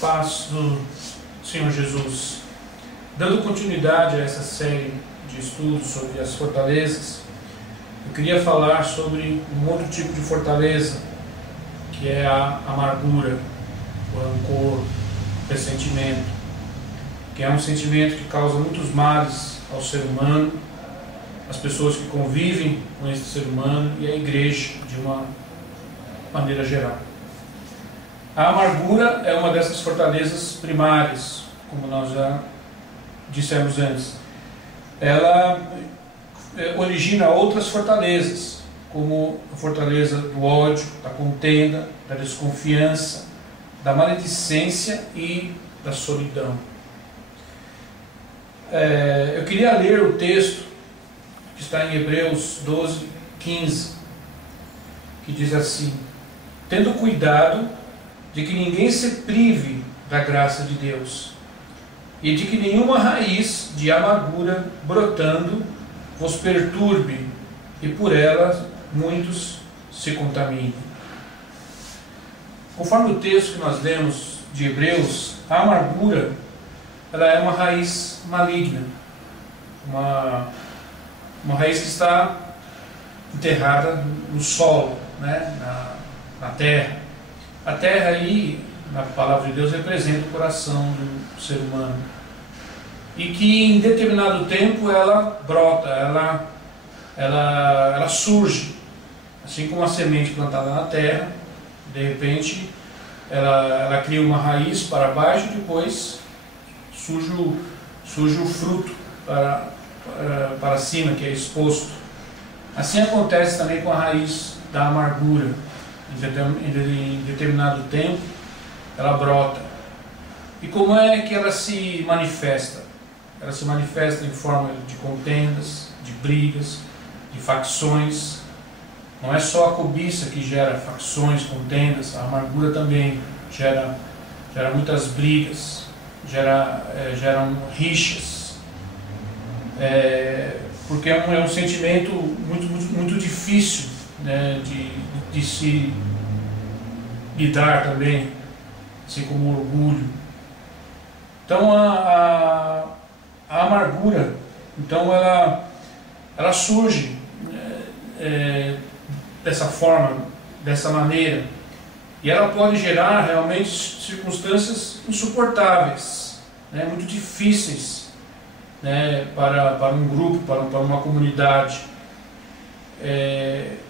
Paz do Senhor Jesus. Dando continuidade a essa série de estudos sobre as fortalezas, eu queria falar sobre um outro tipo de fortaleza, que é a amargura, o rancor, o ressentimento, que é um sentimento que causa muitos males ao ser humano, às pessoas que convivem com esse ser humano e à igreja de uma maneira geral. A amargura é uma dessas fortalezas primárias, como nós já dissemos antes. Ela origina outras fortalezas, como a fortaleza do ódio, da contenda, da desconfiança, da maledicência e da solidão. Eu queria ler o texto que está em Hebreus 12, 15, que diz assim: tendo cuidado de que ninguém se prive da graça de Deus, e de que nenhuma raiz de amargura brotando vos perturbe, e por ela muitos se contaminem. Conforme o texto que nós lemos de Hebreus, a amargura ela é uma raiz maligna, uma raiz que está enterrada no solo, na terra. A terra aí, na palavra de Deus, representa o coração do ser humano. E que em determinado tempo ela brota, ela surge. Assim como a semente plantada na terra, de repente ela cria uma raiz para baixo e depois surge o fruto para cima, que é exposto. Assim acontece também com a raiz da amargura. Em determinado tempo ela brota. E como é que ela se manifesta? Ela se manifesta em forma de contendas, de brigas, de facções. Não é só a cobiça que gera facções, contendas, a amargura também gera muitas brigas, geram rixas, porque é um sentimento muito difícil, né, de se lidar também, assim como o orgulho. Então a amargura, então ela surge dessa forma, dessa maneira, e ela pode gerar realmente circunstâncias insuportáveis, né, muito difíceis, né, para um grupo, para uma comunidade,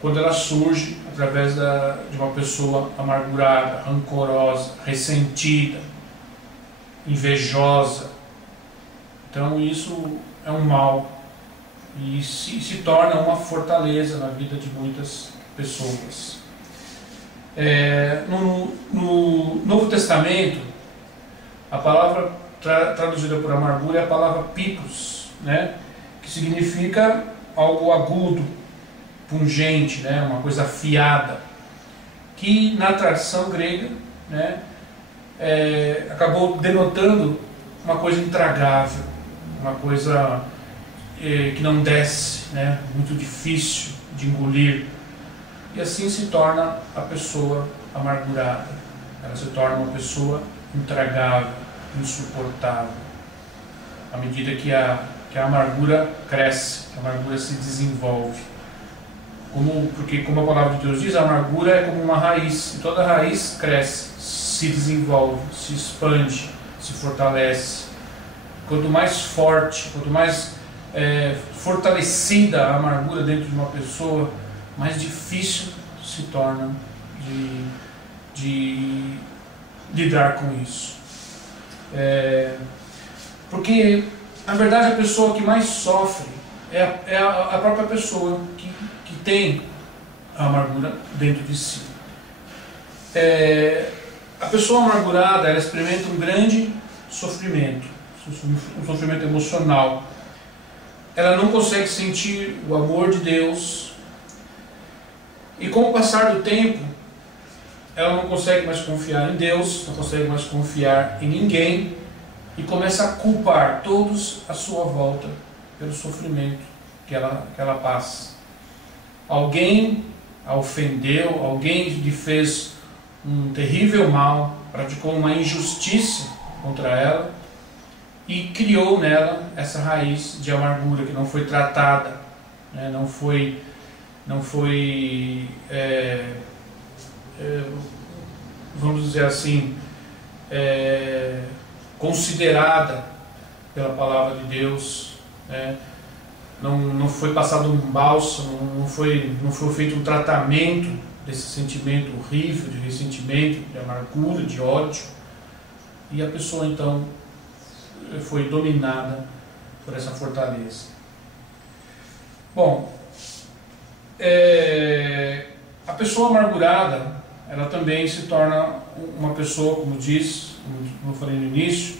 quando ela surge através de uma pessoa amargurada, rancorosa, ressentida, invejosa. Então isso é um mal e se torna uma fortaleza na vida de muitas pessoas. No Novo Testamento, a palavra traduzida por amargura é a palavra picos, né, que significa algo agudo, pungente, né, uma coisa afiada, que na tradição grega, né, acabou denotando uma coisa intragável, uma coisa que não desce, né, muito difícil de engolir, e assim se torna a pessoa amargurada. Ela se torna uma pessoa intragável, insuportável, à medida que a amargura cresce, que a amargura se desenvolve. Porque como a palavra de Deus diz, a amargura é como uma raiz, e toda raiz cresce, se desenvolve, se expande, se fortalece. Quanto mais forte, quanto mais fortalecida a amargura dentro de uma pessoa, mais difícil se torna de lidar com isso. Porque, na verdade, a pessoa que mais sofre é a própria pessoa que tem a amargura dentro de si. A pessoa amargurada, ela experimenta um grande sofrimento, um sofrimento emocional. Ela não consegue sentir o amor de Deus, e com o passar do tempo ela não consegue mais confiar em Deus, não consegue mais confiar em ninguém, e começa a culpar todos à sua volta pelo sofrimento que ela passa. Alguém a ofendeu, alguém lhe fez um terrível mal, praticou uma injustiça contra ela e criou nela essa raiz de amargura que não foi tratada, né? não foi vamos dizer assim, considerada pela palavra de Deus, né? Não foi passado um bálsamo, não foi feito um tratamento desse sentimento horrível de ressentimento, de amargura, de ódio, e a pessoa então foi dominada por essa fortaleza. Bom, a pessoa amargurada, ela também se torna uma pessoa, como eu falei no início,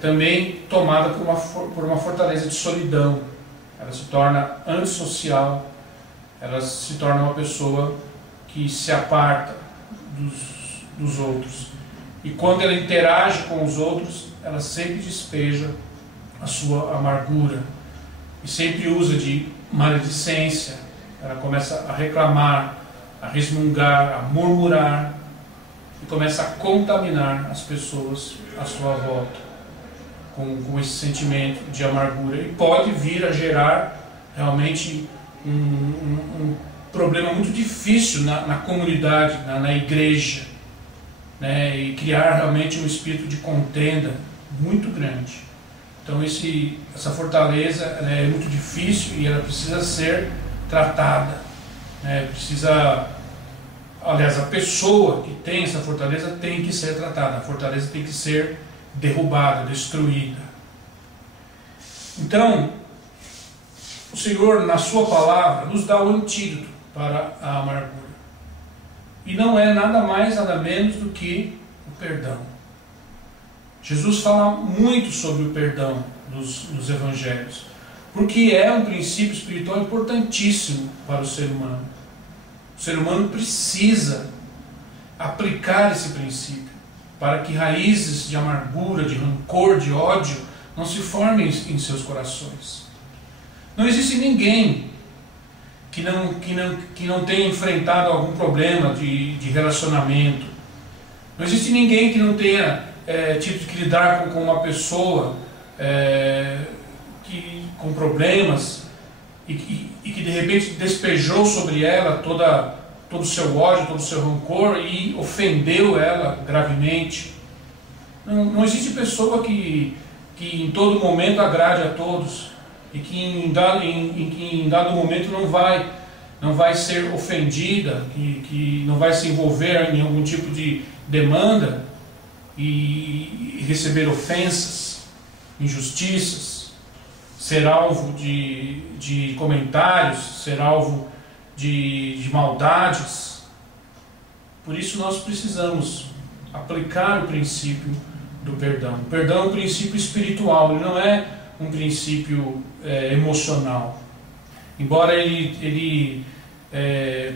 também tomada por uma fortaleza de solidão. Ela se torna antissocial, ela se torna uma pessoa que se aparta dos outros. E quando ela interage com os outros, ela sempre despeja a sua amargura e sempre usa de maledicência. Ela começa a reclamar, a resmungar, a murmurar e começa a contaminar as pessoas à sua volta com esse sentimento de amargura, e pode vir a gerar realmente um problema muito difícil na comunidade, na igreja, né? E criar realmente um espírito de contenda muito grande. Então essa fortaleza, né, é muito difícil e ela precisa ser tratada, né? Aliás, a pessoa que tem essa fortaleza tem que ser tratada, a fortaleza tem que ser derrubada, destruída. Então, o Senhor, na sua palavra, nos dá o antídoto para a amargura. E não é nada mais, nada menos do que o perdão. Jesus fala muito sobre o perdão nos evangelhos, porque é um princípio espiritual importantíssimo para o ser humano. O ser humano precisa aplicar esse princípio para que raízes de amargura, de rancor, de ódio não se formem em seus corações. Não existe ninguém que não tenha enfrentado algum problema de relacionamento. Não existe ninguém que não tenha tido que lidar com uma pessoa com problemas e que de repente despejou sobre ela todo o seu ódio, todo o seu rancor e ofendeu ela gravemente. Não existe pessoa que em todo momento agrade a todos e que em dado momento não vai ser ofendida, que não vai se envolver em algum tipo de demanda e receber ofensas, injustiças, ser alvo de comentários, ser alvo de maldades. Por isso nós precisamos aplicar o princípio do perdão. O perdão é um princípio espiritual, ele não é um princípio emocional. Embora ele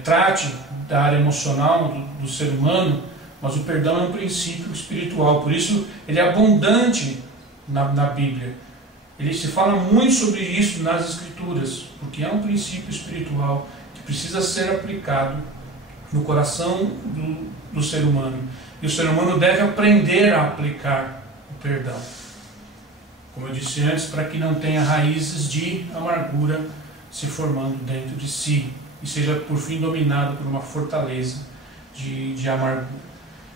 trate da área emocional do ser humano, mas o perdão é um princípio espiritual. Por isso ele é abundante na Bíblia. Ele se fala muito sobre isso nas Escrituras, porque é um princípio espiritual que precisa ser aplicado no coração do ser humano. E o ser humano deve aprender a aplicar o perdão, como eu disse antes, para que não tenha raízes de amargura se formando dentro de si e seja por fim dominado por uma fortaleza de amargura.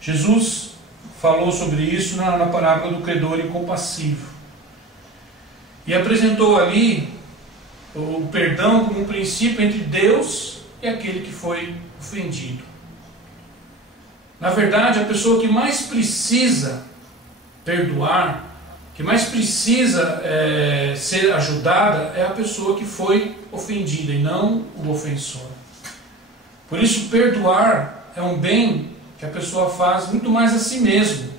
Jesus falou sobre isso na parábola do credor incompassivo e apresentou ali o perdão como um princípio entre Deus e aquele que foi ofendido. Na verdade, a pessoa que mais precisa perdoar, que mais precisa ser ajudada, é a pessoa que foi ofendida e não o ofensor. Por isso, perdoar é um bem que a pessoa faz muito mais a si mesmo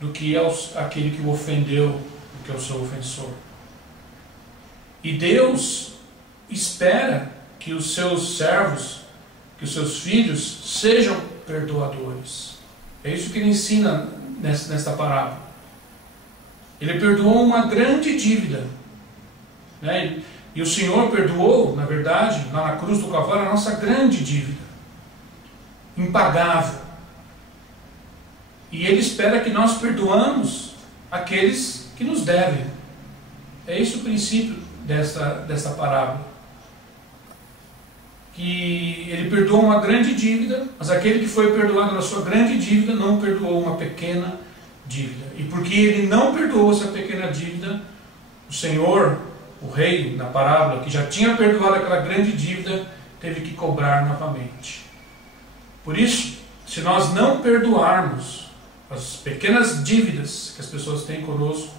do que aquele que o ofendeu, do que é o seu ofensor. E Deus espera que os seus servos, que os seus filhos sejam perdoadores. É isso que ele ensina nesta parábola. Ele perdoou uma grande dívida, né? E o Senhor perdoou, na verdade, lá na cruz do Calvário, a nossa grande dívida. impagável. E Ele espera que nós perdoamos aqueles que nos devem. É esse o princípio dessa parábola. Que Ele perdoa uma grande dívida, mas aquele que foi perdoado na sua grande dívida não perdoou uma pequena dívida. E porque Ele não perdoou essa pequena dívida, o Senhor, o rei, na parábola, que já tinha perdoado aquela grande dívida, teve que cobrar novamente. Por isso, se nós não perdoarmos as pequenas dívidas que as pessoas têm conosco,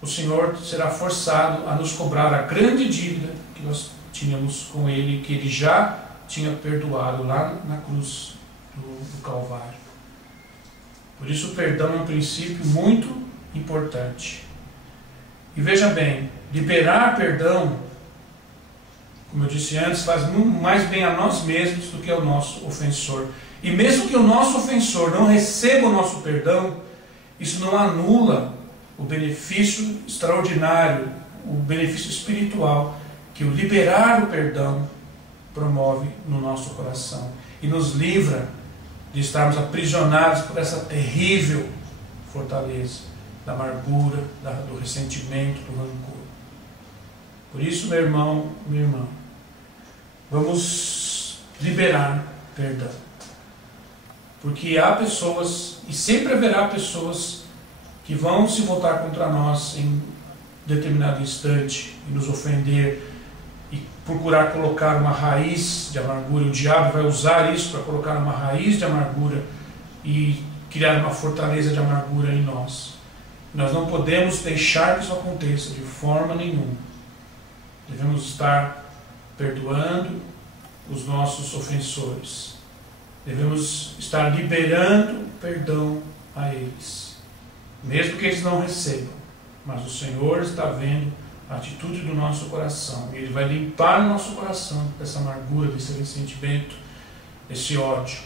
o Senhor será forçado a nos cobrar a grande dívida que nós tínhamos com Ele, que Ele já tinha perdoado lá na cruz do Calvário. Por isso o perdão é um princípio muito importante. E veja bem, liberar perdão, como eu disse antes, faz mais bem a nós mesmos do que ao nosso ofensor. E mesmo que o nosso ofensor não receba o nosso perdão, isso não anula o benefício extraordinário, o benefício espiritual que o liberar o perdão promove no nosso coração e nos livra de estarmos aprisionados por essa terrível fortaleza da amargura, do ressentimento, do rancor. Por isso, meu irmão, minha irmã, vamos liberar perdão. Porque há pessoas, e sempre haverá pessoas, que vão se voltar contra nós em determinado instante e nos ofender e procurar colocar uma raiz de amargura. O diabo vai usar isso para colocar uma raiz de amargura e criar uma fortaleza de amargura em nós. Nós não podemos deixar que isso aconteça de forma nenhuma. Devemos estar perdoando os nossos ofensores. Devemos estar liberando perdão a eles, mesmo que eles não recebam. Mas o Senhor está vendo a atitude do nosso coração. E Ele vai limpar o nosso coração dessa amargura, desse ressentimento, desse ódio.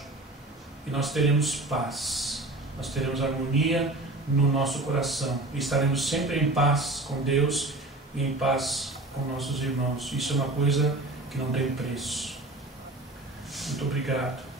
E nós teremos paz. Nós teremos harmonia no nosso coração. E estaremos sempre em paz com Deus e em paz com nossos irmãos. Isso é uma coisa que não tem preço. Muito obrigado.